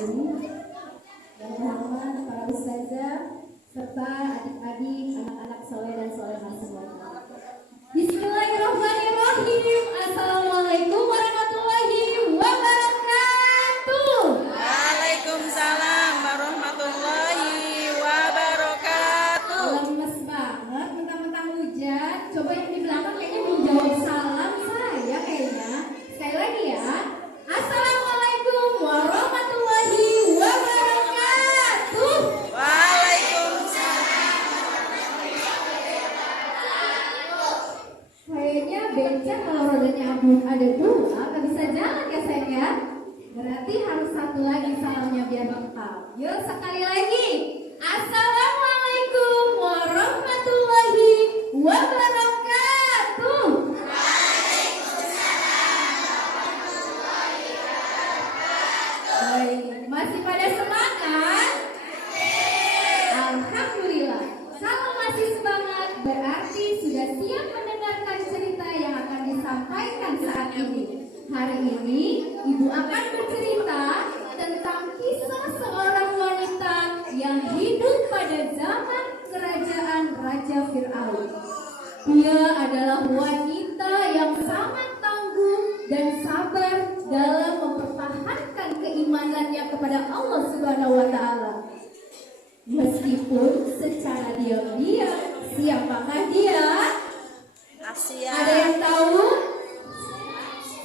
hadirin yang terhormat para ustazah serta adik-adik, anak-anak soleh dan solehah semuanya. Bismillahirrahmanirrahim. Assalamualaikum warahmatullahi wabarakatuh. Waalaikumsalam warahmatullahi wabarakatuh. Lemes banget, mentang-mentang hujan. Coba yang di belakang kayaknya belum jawab salam saya kayaknya. Sekali lagi ya. Assalamualaikum warahmatullahi wabarakatuh. Waalaikumsalam. Kayaknya beca kalau rodanya ada dua nggak bisa jalan ya sayang ya. Berarti harus satu lagi salamnya biar lengkap. Yuk sekali lagi. Assalamualaikum warahmatullahi wabarakatuh. Baik, masih pada semangat? Alhamdulillah. Kalau masih semangat berarti sudah siap mendengarkan cerita yang akan disampaikan saat ini. Hari ini Ibu akan bercerita tentang kisah seorang wanita yang hidup pada zaman kerajaan Raja Fir'aun. Dia adalah wanita yang sangat tangguh dan sabar dalam mempertahankan keimanannya kepada Allah Subhanahu wa taala. Meskipun secara diam-diam, siapakah dia? Asia. Ada yang tahu?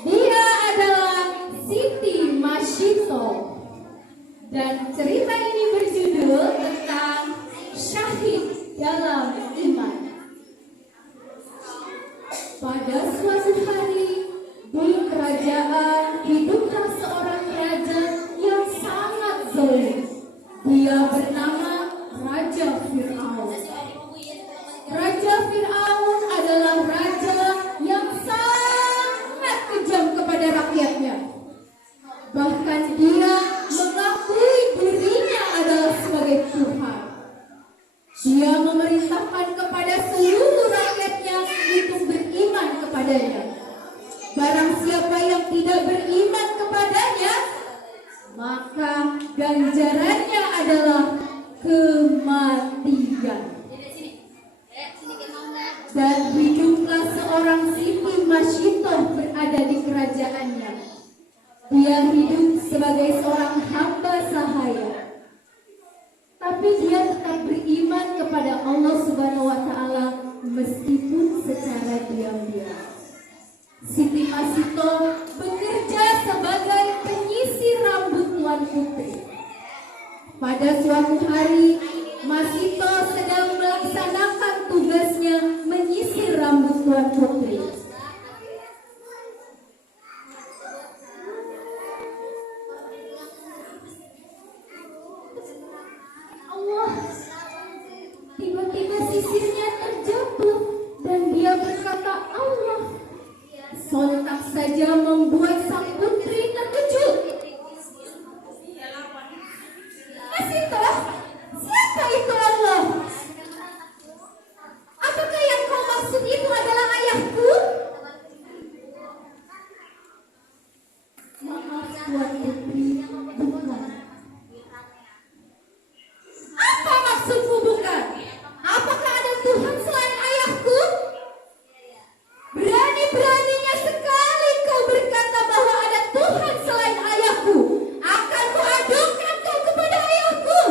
Dia adalah Siti Masito. Dan cerita ini berjudul tentang syahid dalam iman. Pada suatu hari di kerajaan hiduplah seorang raja yang sangat zalim. Dia bernama Raja Fir'aun. Raja Fir'aun adalah raja yang sangat kejam kepada rakyatnya. Bahkan dia mengakui dirinya adalah sebagai Tuhan. Dia memerintahkan kepada seluruh rakyatnya untuk beriman kepadanya. Barang siapa yang tidak beriman kepadanya, maka ganjarannya adalah kematian. Dan hiduplah seorang Siti Masito berada di kerajaannya. Dia hidup sebagai seorang hamba sahaya. Tapi dia tetap beriman kepada Allah Subhanahu wa taala meskipun secara diam-diam. Siti Masito bekerja sebagai penyisir rambut Tuan Putri. Pada suatu hari, Masito sedang melaksanakan tugasnya menyisir rambut Tuan Putri. Allah, tiba-tiba sisirnya terjatuh dan dia berkata Allah. Sontak saja membuat sang putri terkejut. Masito, siapa itu Allah? Apakah yang kau maksud itu adalah ayahku? Maaf Tuan Putri, bukan. Apa maksudmu bukan? Apakah ada Tuhan selain ayahku? Berani-beraninya sekali kau berkata bahwa ada Tuhan selain ayahku. Akan kuadukan kau kepada ayahku.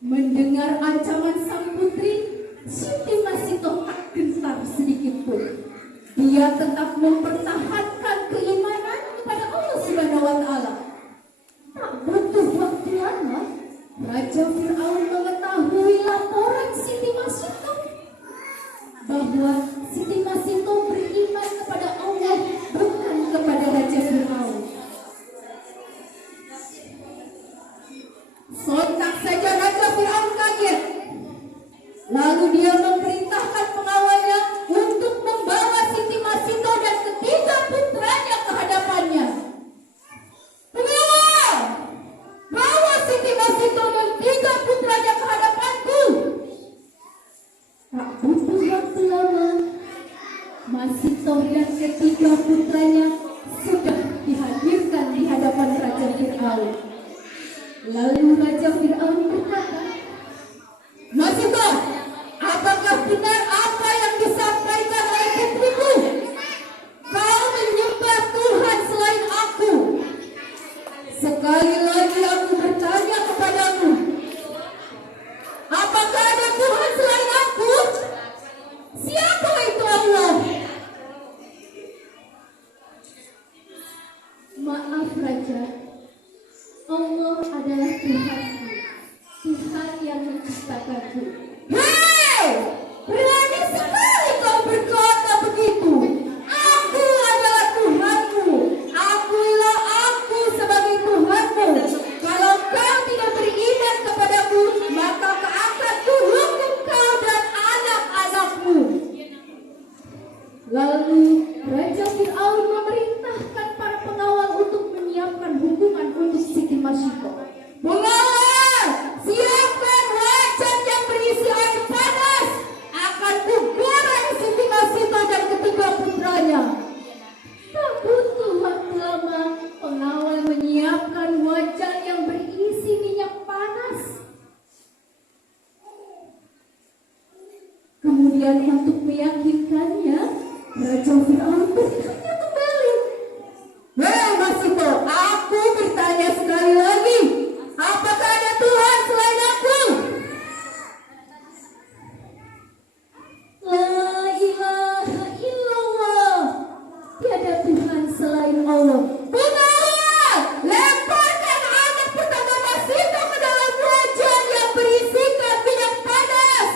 Mendengar ancaman sang putri, Siti Masito tak gentar sedikit pun. Dia tetap mempertahankan keimanan kepada Allah Subhanahu wa taala. Tak butuh waktu lama, Raja Fir'aun mengetahui laporan Siti Masito bahwa Siti Masito beriman kepada Allah bukan kepada Raja Fir'aun. Sontak saja Raja Fir'aun kaget. Lalu dia memerintahkan pengawalnya untuk membawa Siti Masito dan ketiga putranya ke hadapannya. Pengawal, bawa Siti Masito dan tiga putranya ke hadapanku. Tak butuh waktu lama, Masito dan ketiga putranya sudah dihadirkan di hadapan Raja Fir'aun. Lalu Raja Fir'aun berkata, Masihkah, apakah benar apa yang disampaikan oleh putriku? Kau menyembah Tuhan selain aku. Sekali lagi aku bertanya kepadamu, apakah ada Tuhan selain aku? Siapa itu Allah? Maaf Raja, Allah adalah Tuhanku, Tuhan yang menciptakanku. Hei! Berani sekali kau berkata begitu. Aku adalah Tuhanmu. Akuilah aku sebagai Tuhanmu. Kalau kau tidak beriman kepadaku, maka akan kuhukum kau dan anak-anakmu. Lalu Raja Fir'aun memerintahkan para pengawal untuk menyiapkan hukuman untuk Siti Masihko. Pengawal, siapkan wajan yang berisi air panas. Akan kugoreng Siti Masihko dan ketiga putranya. Tak butuh waktu lama, pengawal menyiapkan wajan yang berisi minyak panas. Kemudian untuk meyakinkannya, Raja Fir'aun bertanya kembali. Hei Masihko, aku bertanya sekali lagi, apakah ada Tuhan selain aku? La ilaha illallah, tiada Tuhan selain Allah. Pengawal, lemparkan anak pertama Masihko ke dalam wajan yang berisikan minyak panas.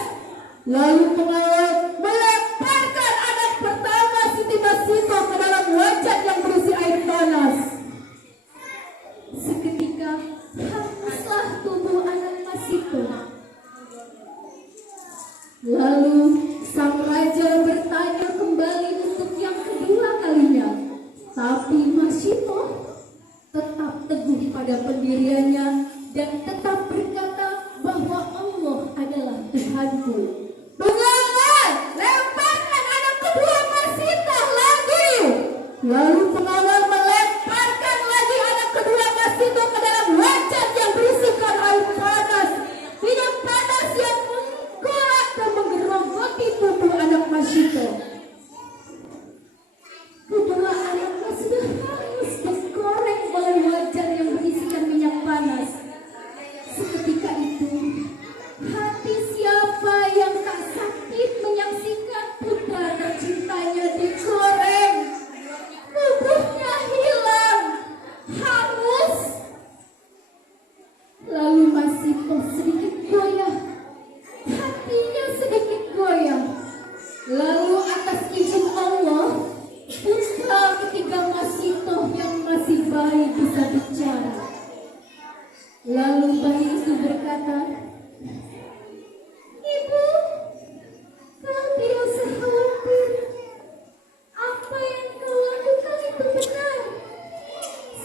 Lalu pengawal melemparkan anak pertama Siti Masihko ke dalam wajan yang berisi air panas. Seketika hanguslah tubuh anak Masihko. Lalu sang raja bertanya kembali untuk yang kedua kalinya, tapi Masihko tetap teguh pada pendiriannya dan tetap berkata bahwa Allah adalah Tuhanku. Pengawal, lemparkan anak kedua Masihko lagi. Lalu pengawal melemparkan lagi anak kedua Masihko ke dalam wajan yang berisikan air panas. Minyak panas yang menggorak dan menggerogoti tubuh anak Masihko. Kedua anaknya sudah hangus digoreng oleh wajan yang berisikan minyak panas. Seketika itu, hati siapa yang tak sakit menyaksikan putra tercintanya digoreng, tubuhnya hilang, hangus. Lalu Masihko sedikit goyah, hatinya sedikit goyah. Lalu atas izin Allah, putra ketiga Masihko yang masih bayi bisa bicara. Lalu bayi itu berkata, Ibu, kau tidak usah khawatir. Apa yang kau lakukan itu benar.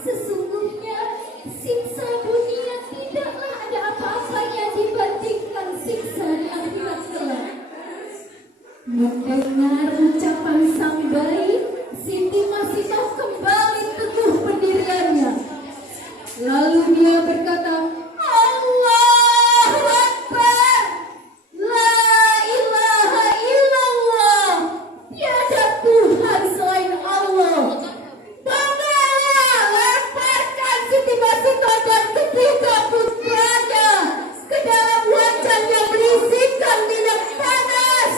Sesungguhnya siksa dunia tidaklah ada apa-apanya dibandingkan siksa di akhirat kelak. Mendengar ucapan sang bayi, Siti Masihko kembali teguh pendiriannya. Lalu dia berkata, Allahu Akbar, la ilaha illallah, tiada Tuhan selain Allah. Pengawal, lemparkan Siti Masihko dan ketiga putranya ke dalam wajan yang berisikan minyak panas.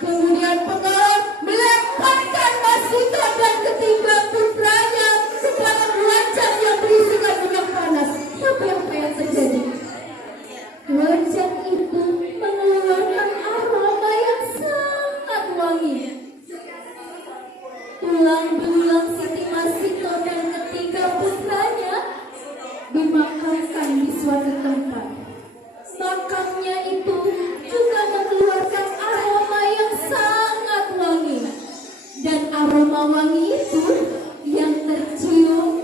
Kemudian pengawal melemparkan Masihko dan ketiga putranya ke dalam wajan yang berisikan minyak panas. Tapi apa yang terjadi? Wajan itu mengeluarkan aroma yang sangat wangi. Tulang belulang Siti Masihko dan ketiga putranya dimakamkan di suatu tempat. Makamnya itu juga mengeluarkan aroma yang sangat wangi. Dan aroma wangi itu yang tercium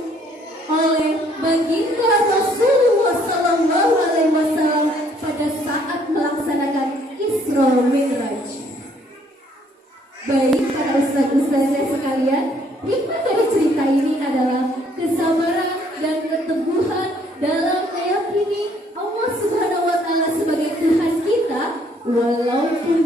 oleh baginda Rasulullah SAW pada saat melaksanakan Isra Mi'raj. Baik para ustaz-ustazah sekalian, hikmah dari cerita ini adalah kesabaran dan keteguhan dalam walaupun